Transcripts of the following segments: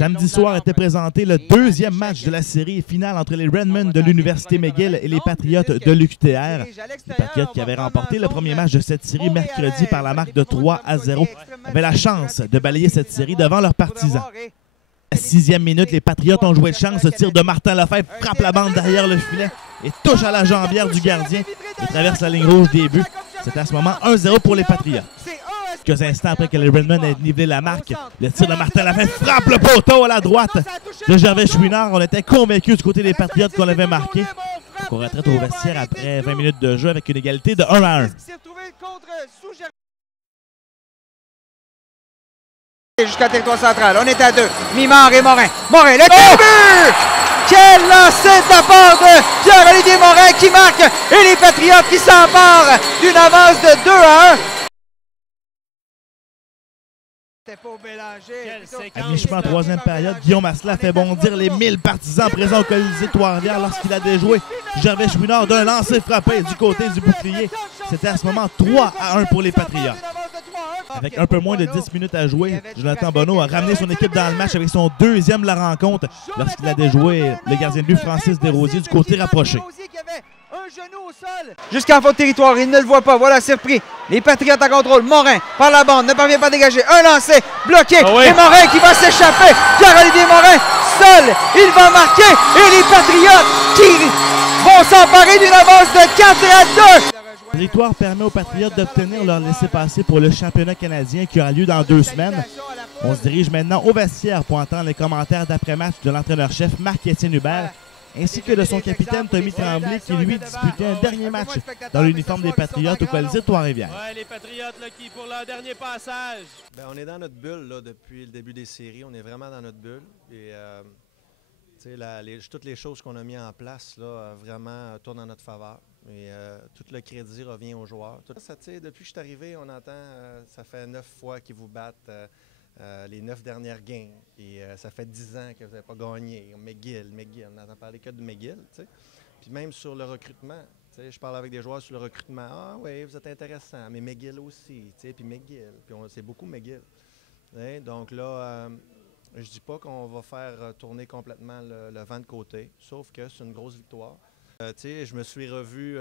Samedi soir était présenté le deuxième match de la série finale entre les Redmen de l'Université McGill et les Patriotes de l'UQTR. Les Patriotes qui avaient remporté le premier match de cette série mercredi par la marque de 3-0 avaient la chance de balayer cette série devant leurs partisans. À la 6e minute, les Patriotes ont joué de chance. Le tir de Martin Lefebvre frappe la bande derrière le filet et touche à la jambière du gardien et traverse la ligne rouge des buts. C'est à ce moment 1-0 pour les Patriotes. Quelques instants après que les Redmen aient nivelé la marque, le tir de Martin Lefebvre frappe le poteau à la droite de Gervais Chouinard. On était convaincus du côté des Patriotes qu'on l'avait marqué. Donc on retraite au vestiaire après 20 minutes de jeu avec une égalité de 1-1. Jusqu'à territoire central, on est à 2. Mimard et Morin. Morin, le but! Quel lancer de la part de Pierre-Olivier Morin qui marque et les Patriotes qui s'emparent d'une avance de 2-1. À mi-chemin en troisième période, Guillaume Asselin fait bondir les 1000 partisans présents au Colisée de Trois-Rivières lorsqu'il a déjoué Gervais Chouinard d'un lancer frappé du côté du bouclier. C'était à ce moment 3-1 pour les Patriotes. Avec un peu moins de 10 minutes à jouer, Jonathan Bonneau a ramené son équipe dans le match avec son deuxième de la rencontre lorsqu'il a déjoué le gardien de but Francis Desrosiers du côté rapproché. Jusqu'en fond de territoire, il ne le voit pas. Voilà, c'est repris. Les Patriotes en contrôle. Morin par la bande, ne parvient pas à dégager. Un lancer bloqué. Et Morin qui va s'échapper. Pierre-Olivier Morin, seul, il va marquer. Et les Patriotes qui vont s'emparer d'une avance de 4-2. La victoire permet aux Patriotes d'obtenir leur laissez-passer pour le championnat canadien qui aura lieu dans 2 semaines. On se dirige maintenant au vestiaire pour entendre les commentaires d'après-match de l'entraîneur-chef Marc-Étienne Hubert ainsi que de son capitaine Tommy Tremblay qui lui disputait un dernier match dans l'uniforme des Patriotes au Colisée de Trois-Rivières. Ouais, les Patriotes là, qui pour leur dernier passage. Bien, on est dans notre bulle là, depuis le début des séries. On est vraiment dans notre bulle. Et toutes les choses qu'on a mises en place là, vraiment tournent en notre faveur. Et tout le crédit revient aux joueurs. Ça, depuis que je suis arrivé, on entend ça fait 9 fois qu'ils vous battent les 9 dernières games. Et ça fait 10 ans que vous n'avez pas gagné. McGill, on n'entend parler que de McGill. T'sais. Puis même sur le recrutement, je parle avec des joueurs sur le recrutement. Ah oui, vous êtes intéressant, mais McGill aussi. Puis McGill. Puis c'est beaucoup McGill. Donc là, je ne dis pas qu'on va faire tourner complètement le vent de côté, sauf que c'est une grosse victoire. Je me suis revu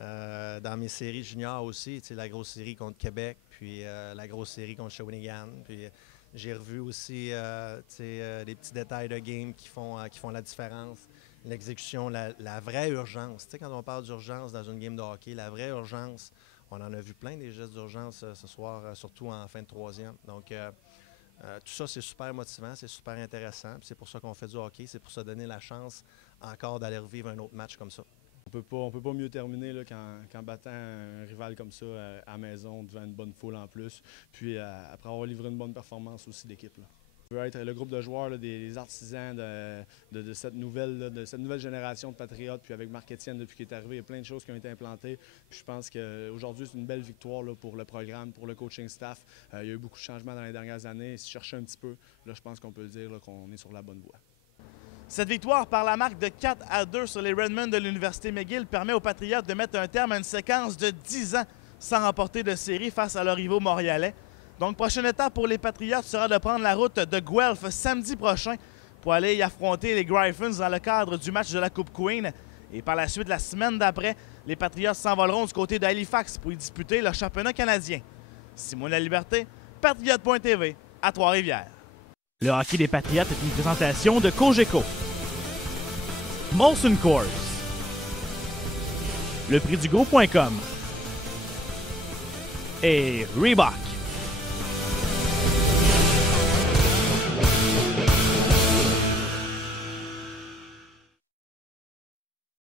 dans mes séries juniors aussi, la grosse série contre Québec, puis la grosse série contre Shawinigan. Puis j'ai revu aussi les petits détails de game qui font la différence. L'exécution, la vraie urgence. Quand on parle d'urgence dans une game de hockey, la vraie urgence, on en a vu plein des gestes d'urgence ce soir, surtout en fin de troisième. Donc, tout ça, c'est super motivant, c'est super intéressant. C'est pour ça qu'on fait du hockey, c'est pour se donner la chance encore d'aller revivre un autre match comme ça. On peut pas mieux terminer là, qu'en battant un rival comme ça à la maison devant une bonne foule en plus. Puis après avoir livré une bonne performance aussi d'équipe. On veut être le groupe de joueurs, là, des artisans de cette nouvelle génération de Patriotes. Puis avec Marc-Étienne, depuis qu'il est arrivé, il y a plein de choses qui ont été implantées. Puis je pense qu'aujourd'hui, c'est une belle victoire là, pour le programme, pour le coaching staff. Il y a eu beaucoup de changements dans les dernières années. Si je cherchais un petit peu, là, je pense qu'on peut dire qu'on est sur la bonne voie. Cette victoire par la marque de 4-2 sur les Redmen de l'Université McGill permet aux Patriotes de mettre un terme à une séquence de 10 ans sans remporter de série face à leurs rivaux montréalais. Donc, prochaine étape pour les Patriotes sera de prendre la route de Guelph samedi prochain pour aller y affronter les Gryphons dans le cadre du match de la Coupe Queen. Et par la suite, la semaine d'après, les Patriotes s'envoleront du côté d'Halifax pour y disputer le championnat canadien. Simon Laliberté, Patriote.tv, à Trois-Rivières. Le hockey des Patriotes est une présentation de Cogeco, Molson Coors, le prix du gros.com et Reebok.